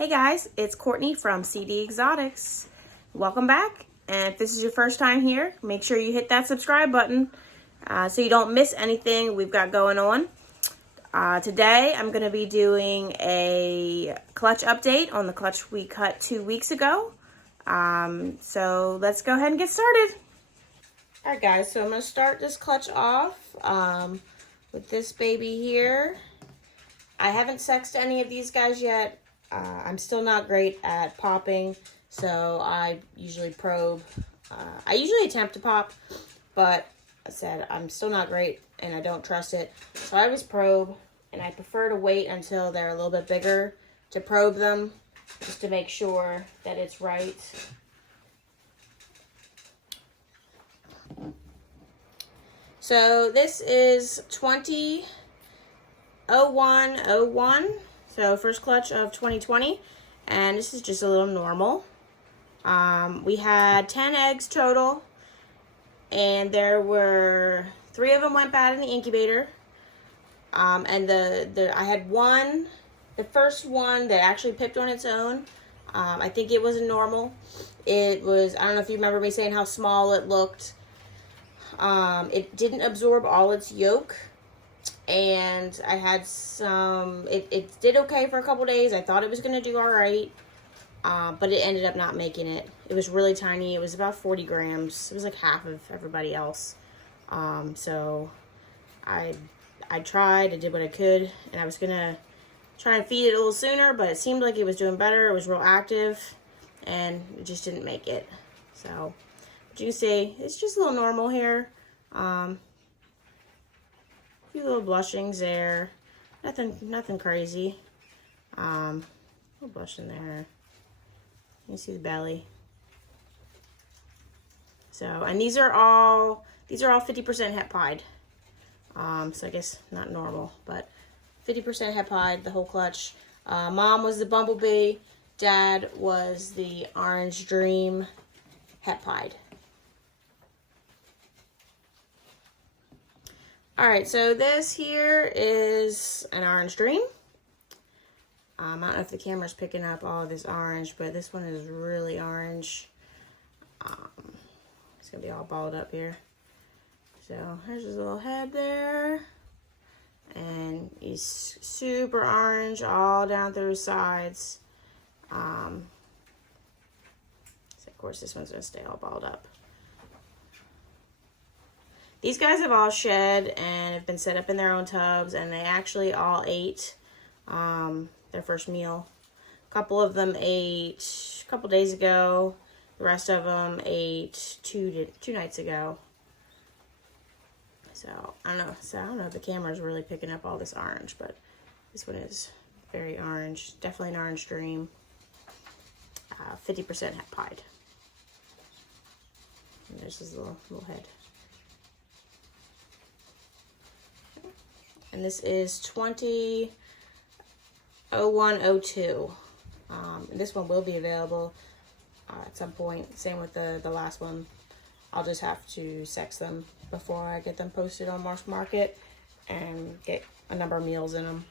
Hey guys, it's Courtney from CD Exotics. Welcome back. And if this is your first time here, make sure you hit that subscribe button so you don't miss anything we've got going on. Today I'm going to be doing a clutch update on the clutch we cut 2 weeks ago. So let's go ahead and get started. Alright guys, so I'm going to start this clutch off with this baby here. I haven't sexed any of these guys yet. I'm still not great at popping, so I usually probe. I usually attempt to pop, but I said I'm still not great and I don't trust it. So I always probe, and I prefer to wait until they're a little bit bigger to probe them, just to make sure that it's right. So this is 20-01-01. So first clutch of 2020, and this is just a little normal. We had 10 eggs total, and there were 3 of them went bad in the incubator. And I had one, the first one that actually pipped on its own. I think it was a normal. It was, I don't know if you remember me saying how small it looked. It didn't absorb all its yolk. And I had some, it did okay for a couple days. I thought it was going to do all right, but it ended up not making it. It was really tiny. It was about 40 grams. It was like half of everybody else. So I tried, I did what I could, and I was going to try and feed it a little sooner, but it seemed like it was doing better. It was real active, and it just didn't make it. So, but you can see, it's just a little normal here. A few little blushings there, nothing crazy. A little blushing there. You can see the belly. So, and these are all 50% het pied. So I guess not normal, but 50% het pied, the whole clutch. Mom was the Bumblebee, Dad was the Orange Dream het pied. Alright, so this here is an Orange Dream. I don't know if the camera's picking up all of this orange, but this one is really orange. It's going to be all balled up here. So, here's his little head there. And he's super orange all down through his sides. So, of course, this one's going to stay all balled up. These guys have all shed and have been set up in their own tubs, and they actually all ate their first meal. A couple of them ate a couple days ago. The rest of them ate two nights ago. So I don't know if the camera's really picking up all this orange, but this one is very orange. Definitely an Orange Dream. 50% het pied. And there's his little head. And this is 20-01-02. And this one will be available at some point. Same with the last one. I'll just have to sex them before I get them posted on Marsh Market and get a number of meals in them.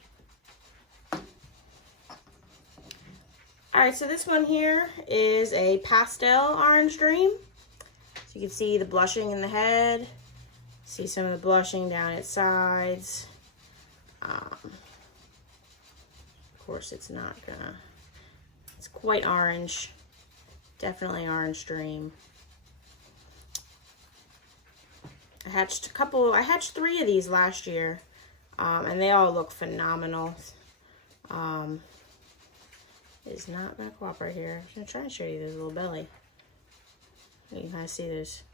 Alright, so this one here is a pastel Orange Dream. So you can see the blushing in the head. See some of the blushing down its sides. Of course, it's quite orange. Definitely Orange Dream. I hatched 3 of these last year, and they all look phenomenal. It's not going to cooperate here. I'm going to try and show you this little belly. You can kind of see those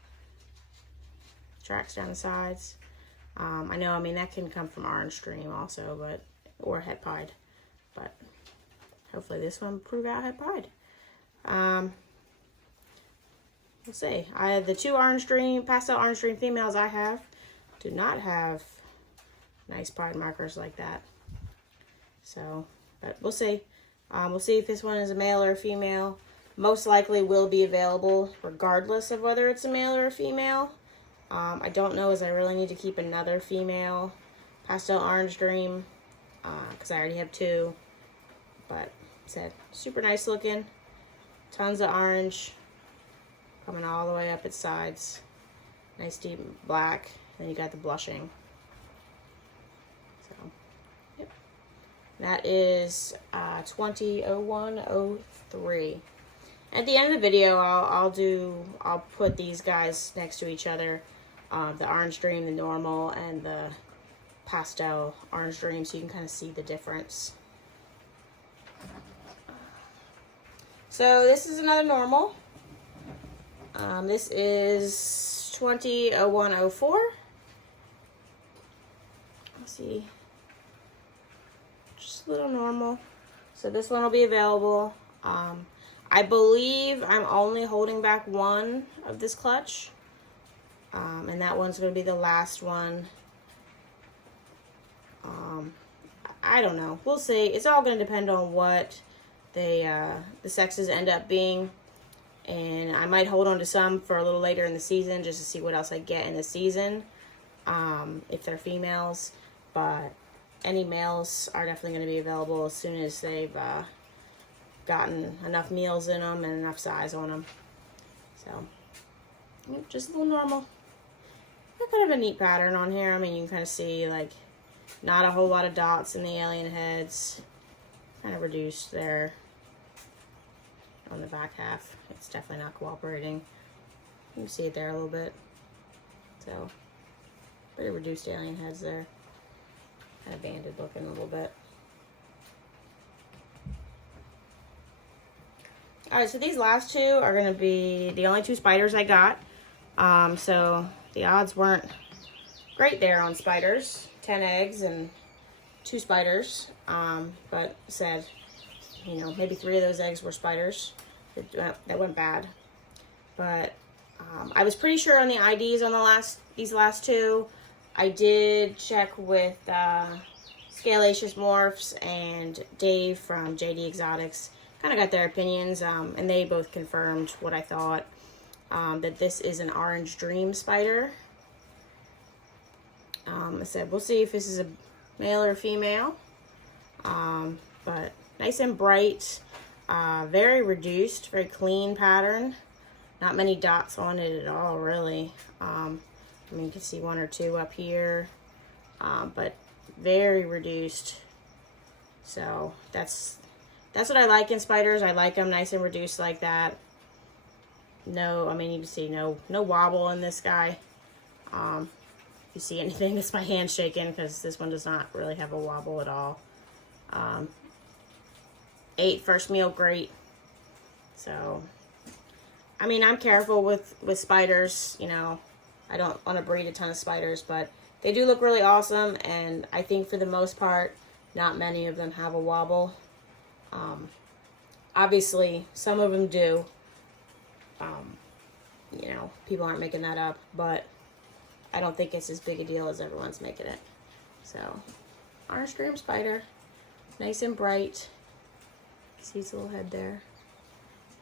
tracks down the sides. I know, that can come from Orange Dream also, or het pied, but hopefully this one will prove out het pied. We'll see. The 2 pastel Orange Dream females I have do not have nice pied markers like that. So, but we'll see. We'll see if this one is a male or a female. Most likely will be available regardless of whether it's a male or a female. I don't know, as I really need to keep another female pastel Orange Dream because I already have 2, but Said super nice looking. Tons of orange coming all the way up its sides. Nice deep black. Then you got the blushing. So, yep. That is 200103. At the end of the video, I'll put these guys next to each other. The Orange Dream, the normal, and the pastel Orange Dream, so you can kind of see the difference. So this is another normal. This is 200104. Let's see. Just a little normal. So this one will be available. I believe I'm only holding back one of this clutch. And that one's going to be the last one. I don't know. We'll see. It's all going to depend on what the sexes end up being. And I might hold on to some for a little later in the season just to see what else I get in the season. If they're females. But any males are definitely going to be available as soon as they've gotten enough meals in them and enough size on them. So, just a little normal. Got kind of a neat pattern on here. I mean, you can kind of see, like, not a whole lot of dots in the alien heads. Kind of reduced there on the back half. It's definitely not cooperating. You can see it there a little bit. So, pretty reduced alien heads there. Kind of banded looking a little bit. Alright, so these last two are going to be the only two spiders I got. So the odds weren't great there on spiders. 10 eggs and 2 spiders. But said, you know, maybe 3 of those eggs were spiders. That went bad. But I was pretty sure on the IDs on these last two. I did check with Scalacious Morphs and Dave from JD Exotics. Kind of got their opinions, and they both confirmed what I thought, that this is an Orange Dream spider. I said, we'll see if this is a male or female, but nice and bright, very reduced, very clean pattern. Not many dots on it at all, really. I mean, you can see 1 or 2 up here, but very reduced. So that's what I like in spiders. I like them nice and reduced like that. No, I mean, you can see no wobble in this guy. If you see anything, it's my hand shaking because this one does not really have a wobble at all. 8 first meal, great. So, I mean, I'm careful with spiders, you know. I don't want to breed a ton of spiders, but they do look really awesome, and I think for the most part, not many of them have a wobble. Obviously, some of them do. You know, people aren't making that up, but I don't think it's as big a deal as everyone's making it. So, Orange Dream spider, nice and bright. See its little head there.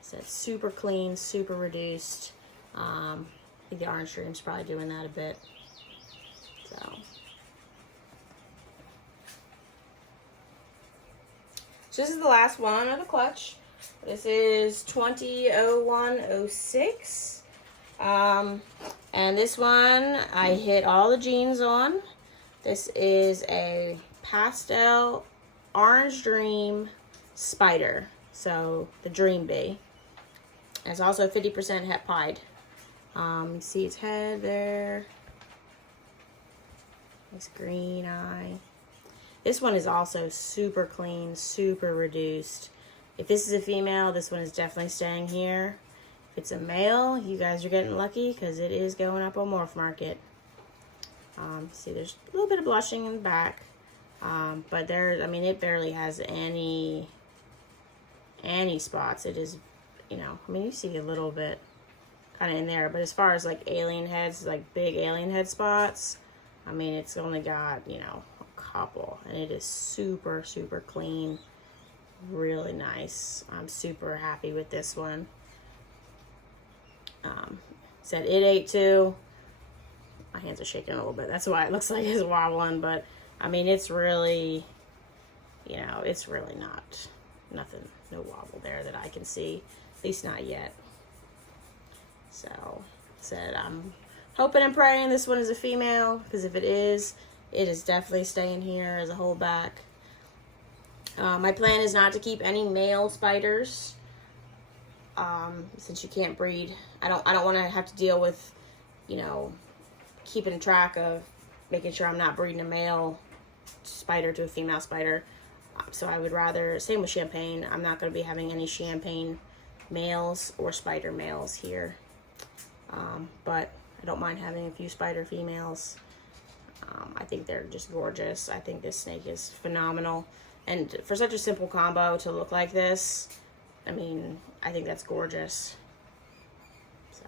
So it's super clean, super reduced. I think the Orange Dream's probably doing that a bit. So this is the last one of the clutch. This is 200106. And this one I hit all the genes on. This is a pastel Orange Dream spider. So the Dream Bee. And it's also 50% het pied. You see its head there. Nice green eye. This one is also super clean, super reduced. If this is a female, this one is definitely staying here. If it's a male, you guys are getting lucky because it is going up on Morph Market. See, there's a little bit of blushing in the back. But there, I mean, it barely has any spots. It is, you know, I mean, you see a little bit kind of in there. But as far as like alien heads, like big alien head spots, I mean, it's only got, you know, a couple. And it is super, super clean. Really nice. I'm super happy with this one. Said it ate too. My hands are shaking a little bit. That's why it looks like it's wobbling. But, I mean, it's really, you know, it's really nothing, no wobble there that I can see, at least not yet. So, said I'm hoping and praying this one is a female, because if it is definitely staying here as a holdback. My plan is not to keep any male spiders, since you can't breed. I don't want to have to deal with, you know, keeping track of making sure I'm not breeding a male spider to a female spider. So I would rather, same with champagne, I'm not going to be having any champagne males or spider males here. But I don't mind having a few spider females. I think they're just gorgeous. I think this snake is phenomenal. And for such a simple combo to look like this, I mean, I think that's gorgeous. So,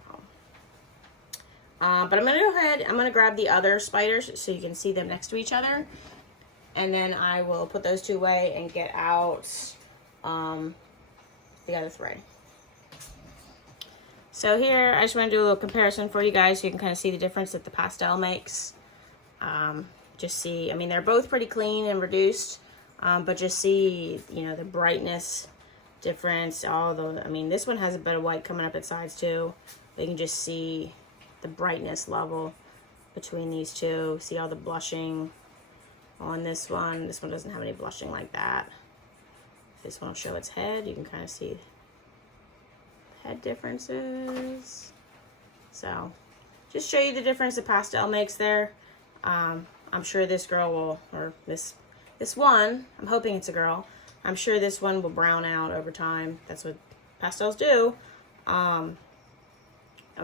but I'm going to go ahead, I'm going to grab the other spiders so you can see them next to each other. And then I will put those two away and get out the other thread. So here, I just want to do a little comparison for you guys so you can kind of see the difference that the pastel makes. Just see, I mean, they're both pretty clean and reduced, but just see, you know, the brightness difference. I mean, this one has a bit of white coming up its sides too. You can just see the brightness level between these two. See all the blushing on this one. This one doesn't have any blushing like that. This one will show its head. You can kind of see head differences. So just show you the difference the pastel makes there. I'm sure this girl will, or this one, I'm hoping it's a girl, I'm sure this one will brown out over time. That's what pastels do. I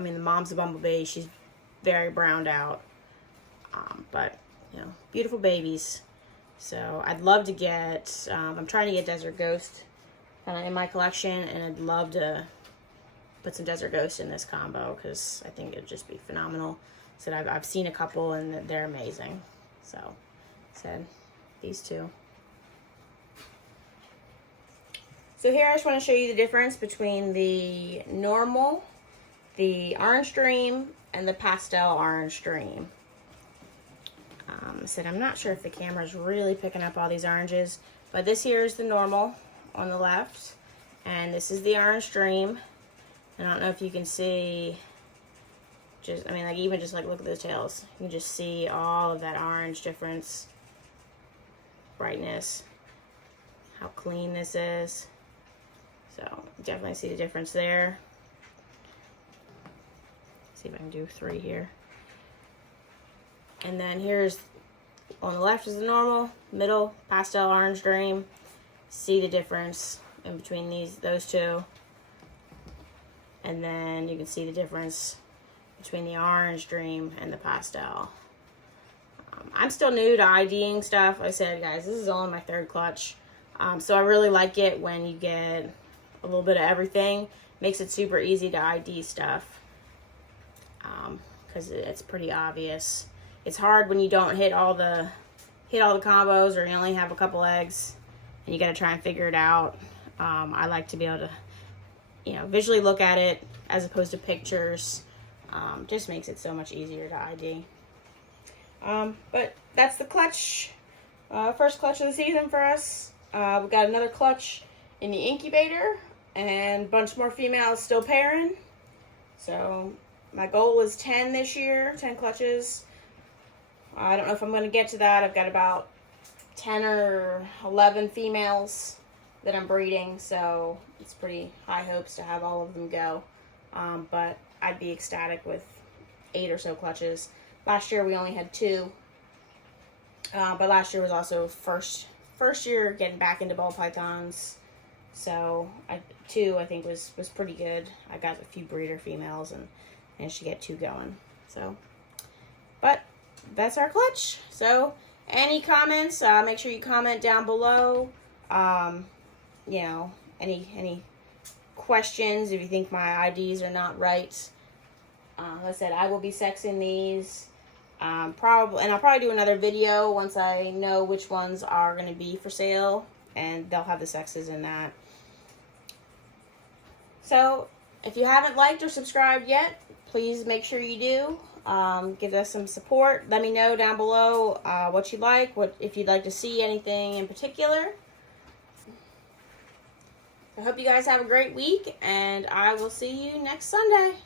mean, the mom's a bumblebee, she's very browned out, but you know, beautiful babies. So I'd love to get, I'm trying to get Desert Ghost in my collection, and I'd love to put some Desert Ghost in this combo because I think it'd just be phenomenal. So I've seen a couple and they're amazing. So said these two. So here I just want to show you the difference between the normal, the orange dream, and the pastel orange dream. I said I'm not sure if the camera's really picking up all these oranges, but this here is the normal on the left, and this is the orange dream. And I don't know if you can see, just, I mean, like, even just like look at those tails, you can just see all of that orange difference, brightness, how clean this is. So definitely see the difference there. See if I can do 3 here. And then here's, on the left is the normal, middle, pastel orange dream. See the difference in between those two. And then you can see the difference between the orange dream and the pastel. I'm still new to IDing stuff. Like I said, guys, this is all in my 3rd clutch. So I really like it when you get a little bit of everything. Makes it super easy to ID stuff. Because it's pretty obvious. It's hard when you don't hit all the combos, or you only have a couple eggs and you got to try and figure it out. I like to be able to, you know, visually look at it as opposed to pictures. Just makes it so much easier to ID. But that's the clutch, first clutch of the season for us. We've got another clutch in the incubator and a bunch more females still pairing. So my goal is 10 this year, 10 clutches. I don't know if I'm going to get to that. I've got about 10 or 11 females that I'm breeding, so it's pretty high hopes to have all of them go. But I'd be ecstatic with 8 or so clutches. Last year we only had 2, but last year was also first year getting back into ball pythons, so 2 I think was pretty good. I got a few breeder females and managed to get 2 going. So, but that's our clutch. So any comments, make sure you comment down below. You know, any questions, if you think my IDs are not right. Like I said, I will be sexing these. And I'll probably do another video once I know which ones are going to be for sale, and they'll have the sexes in that. So if you haven't liked or subscribed yet, please make sure you do. Give us some support. Let me know down below what you like, if you'd like to see anything in particular. I hope you guys have a great week, and I will see you next Sunday.